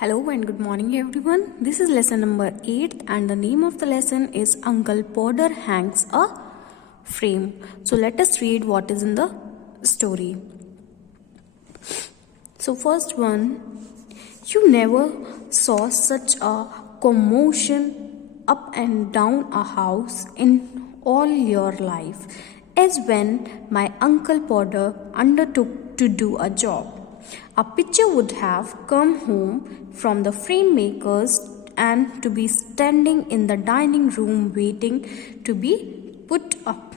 Hello and good morning everyone. This is lesson number 8 and the name of the lesson is Uncle Podger Hangs a Frame. So let us read what is in the story. So first one, you never saw such a commotion up and down a house in all your life as when my Uncle Podger undertook to do a job. A pitcher would have come home from the frame maker's and to be standing in the dining room waiting to be put up.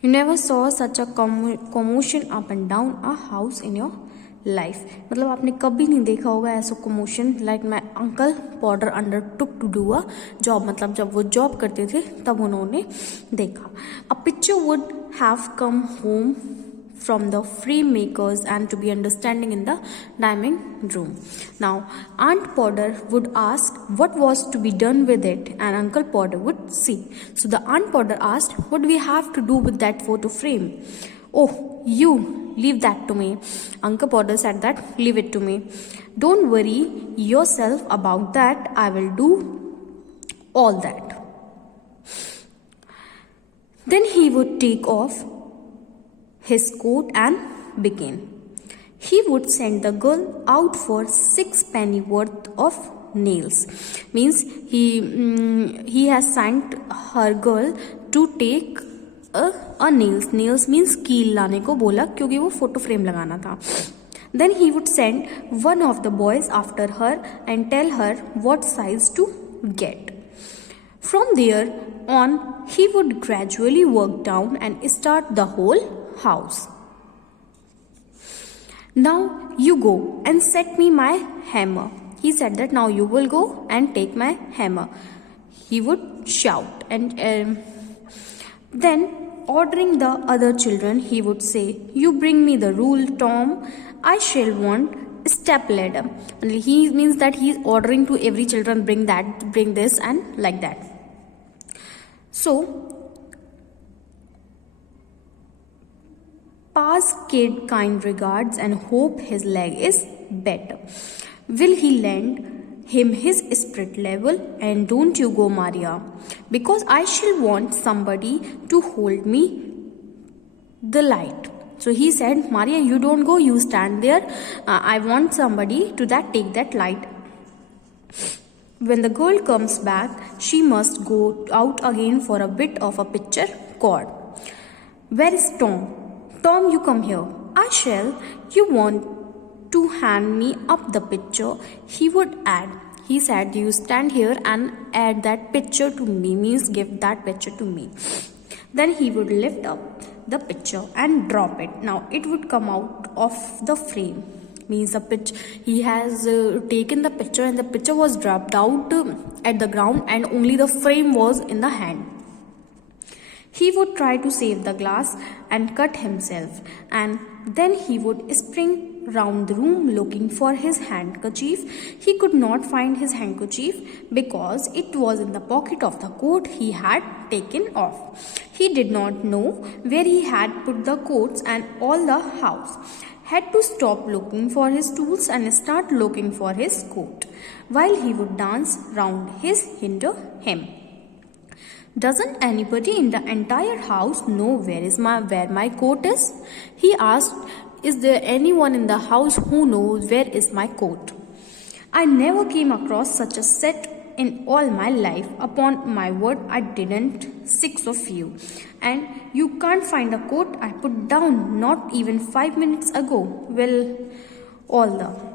You never saw such a commotion up and down a house in your life. मतलब आपने कभी नहीं देखा होगा ऐसा commotion like my uncle Podger undertook to do a job. मतलब जब वो job करते थे तब उन्होंने देखा. A pitcher would have come home from the frame makers and to be understanding in the dining room. Now, Aunt Podger would ask what was to be done with it and Uncle Podger would see. So the Aunt Podger asked, what do we have to do with that photo frame? Oh, you, leave that to me. Uncle Podger said that, leave it to me. Don't worry yourself about that. I will do all that. Then he would take off his coat and begin. He would send the girl out for 6 penny worth of nails. Means he has sent her girl to take a nails. Nails means कील लाने को बोला क्योंकि वो photo frame लगाना था. Then he would send one of the boys after her and tell her what size to get. From there on, he would gradually work down and start the whole house. Now you go and set me my hammer. He said that now you will go and take my hammer. He would shout and then ordering the other children, he would say, you bring me the rule, Tom. I shall want step ladder. He means that he is ordering to every children bring that, bring this and like that. So Pa's kid kind regards and hope his leg is better. Will he lend him his spirit level? And don't you go, Maria, because I shall want somebody to hold me the light. So he said, Maria, you don't go, you stand there. I want somebody to take that light. When the girl comes back, she must go out again for a bit of a picture cord. Where is Tom? Tom, you come here. I shall. You want to hand me up the picture? He would add. He said, you stand here and add that picture to me, means give that picture to me. Then he would lift up the picture and drop it. Now it would come out of the frame. Means the picture, he has taken the picture and the picture was dropped out at the ground and only the frame was in the hand. He would try to save the glass and cut himself, and then he would spring round the room looking for his handkerchief. He could not find his handkerchief because it was in the pocket of the coat he had taken off. He did not know where he had put the coats, and all the house had to stop looking for his tools and start looking for his coat, while he would dance round his hinder hem. Doesn't anybody in the entire house know where my coat is? He asked, is there anyone in the house who knows where is my coat? I never came across such a set in all my life. Upon my word, I didn't. 6 of you. And you can't find a coat I put down not even 5 minutes ago. Well, all the...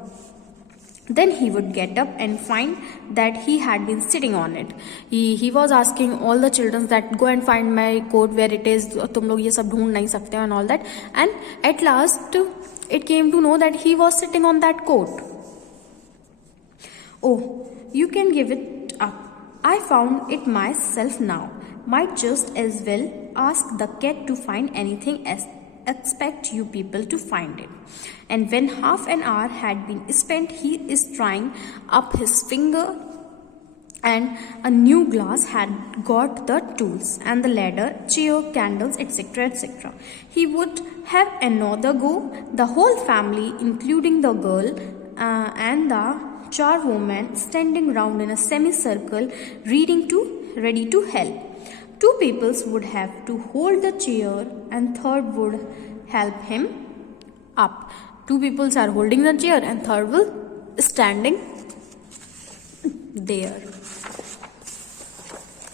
Then he would get up and find that he had been sitting on it. He was asking all the children that go and find my coat where it is. तुम लोग ये सब ढूंढ नहीं सकते and all that. And at last it came to know that he was sitting on that coat. Oh, you can give it up. I found it myself now. Might just as well ask the cat to find anything else. Expect you people to find it. And when half an hour had been spent, he is trying up his finger and a new glass had got the tools and the ladder, chair, candles, etc. etc. He would have another go. The whole family, including the girl and the charwoman, standing round in a semicircle, ready to help. Two peoples would have to hold the chair, and third would help him up. Two peoples are holding the chair, and third will standing there.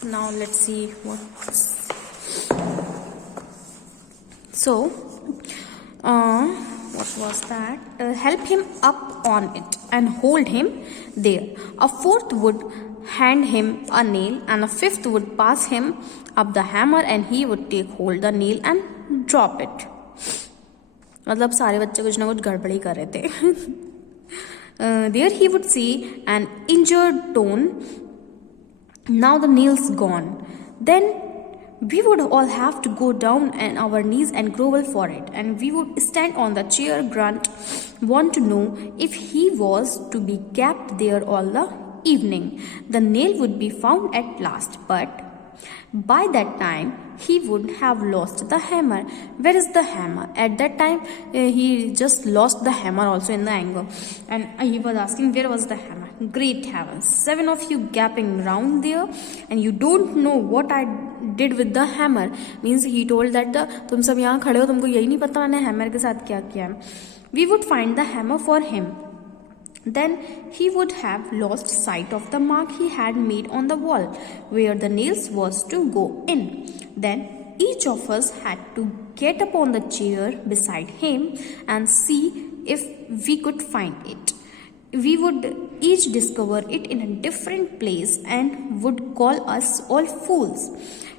Now let's see what's so what was that? Help him up on it and hold him there. A fourth would hand him a nail, and a fifth would pass him up the hammer, and he would take hold the nail and drop it. मतलब सारे बच्चे कुछ ना कुछ गड़बड़ी कर रहे थे. There he would see an injured tone. Now the nail's gone. Then we would all have to go down on our knees and grovel for it, and we would stand on the chair, grunt, want to know if he was to be kept there all the evening. The nail would be found at last, but by that time he would have lost the hammer. Where is the hammer? At that time he just lost the hammer also in the anger, and he was asking where was the hammer. Great heavens, 7 of you gaping round there, and you don't know what I did with the hammer. Means he told that तुम सब यहाँ खड़े हो, तुमको यही नहीं पता मैंने hammer के साथ क्या किया. We would find the hammer for him. Then he would have lost sight of the mark he had made on the wall where the nails was to go in. Then each of us had to get upon the chair beside him and see if we could find it. We would each discover it in a different place and would call us all fools.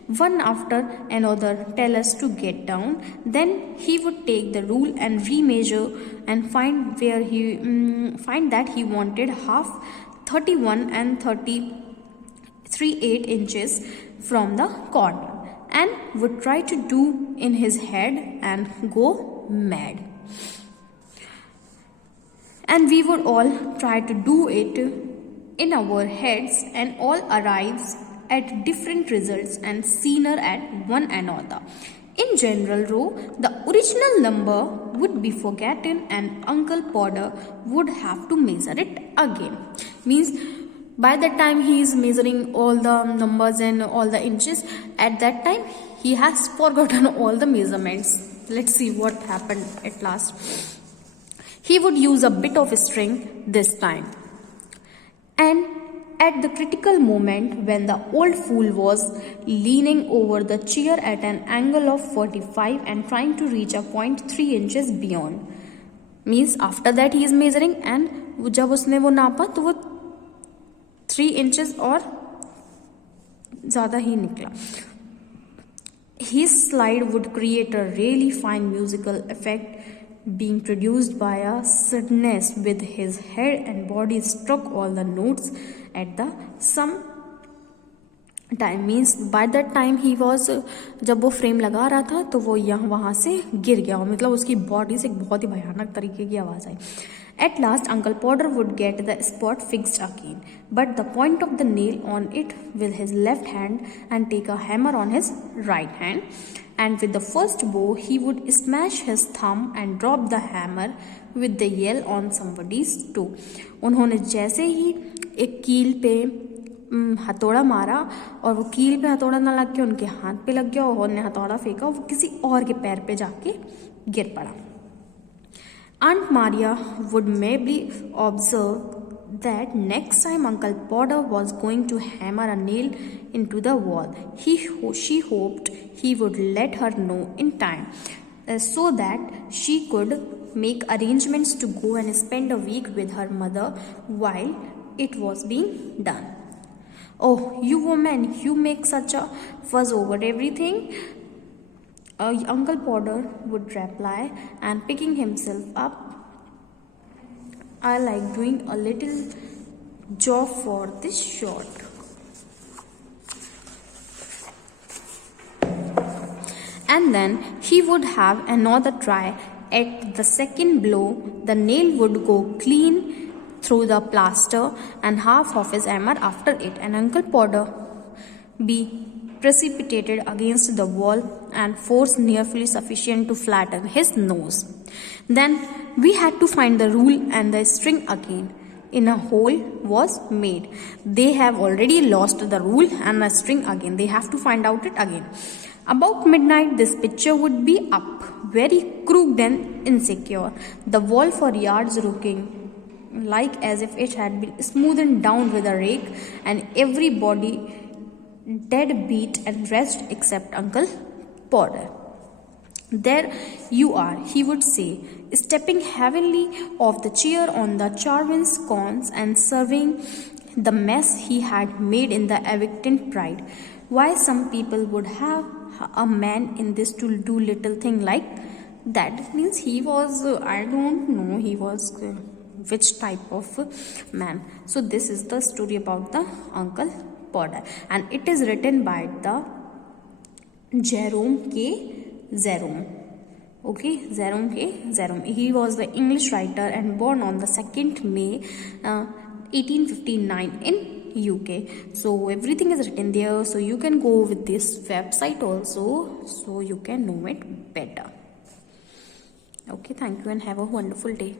One after another tell us to get down. Then he would take the rule and remeasure and find that he wanted half 31 and 33/8 inches from the corner, and would try to do in his head and go mad. And we would all try to do it in our heads, and all arrives at different results and sooner at one another. In general row, the original number would be forgotten, and Uncle Podger would have to measure it again. Means by that time he is measuring all the numbers and all the inches. At that time he has forgotten all the measurements. Let's see what happened at last. He would use a bit of string this time, and at the critical moment when the old fool was leaning over the chair at an angle of 45 and trying to reach a point 3 inches beyond. Means after that he is measuring, and जब उसने वो नापा तो वो 3 inches और ज़्यादा ही निकला. His slide would create a really fine musical effect, being produced by a suddenness with his head and body struck all the notes at the some time. Means by that time he was, जब वो frame लगा रहा था तो वो यहाँ वहाँ से गिर गया, मतलब उसकी बॉडी से एक बहुत ही भयानक तरीके की आवाज़ आई. At last Uncle Podger would get the spot fixed again, but the point of the nail on it with his left hand, and take a hammer on his right hand, and with the first blow he would smash his thumb and drop the hammer with the yell on somebody's toe. उन्होंने जैसे ही एक कील पे हथौड़ा मारा, और वो कील पे हथौड़ा ना लग के उनके हाथ पे लग गया, और उन्होंने हथौड़ा फेंका, वो किसी और के पैर पे जाके गिर पड़ा. Aunt Maria would maybe observe that next time Uncle Podger was going to hammer a nail into the wall, she hoped he would let her know in time, so that she could make arrangements to go and spend a week with her mother while it was being done. Oh, you woman, you make such a fuss over everything, Uncle Podger would reply, and picking himself up, I like doing a little job for this short. And then he would have another try. At the second blow, the nail would go clean threw the plaster and half of his hammer after it, and Uncle Podger B precipitated against the wall and force nearly sufficient to flatten his nose. Then we had to find the rule and the string again. In a hole was made. They have already lost the rule and the string again. They have to find out it again. About midnight, this picture would be up, very crooked and insecure. The wall for yards looking like as if it had been smoothed down with a rake, and everybody dead beat and rest except Uncle Podger. There you are, he would say, stepping heavily off the chair on the Charwin scones and serving the mess he had made in the evicted pride. Why some people would have a man in this to do little thing like that. It means he was, I don't know, he was which type of man. So this is the story about the Uncle Podger, and it is written by the Jerome Jerome. Okay, Jerome. He was the English writer and born on the 2nd May 1859 in UK. So everything is written there. So you can go with this website also, so you can know it better. Okay, thank you and have a wonderful day.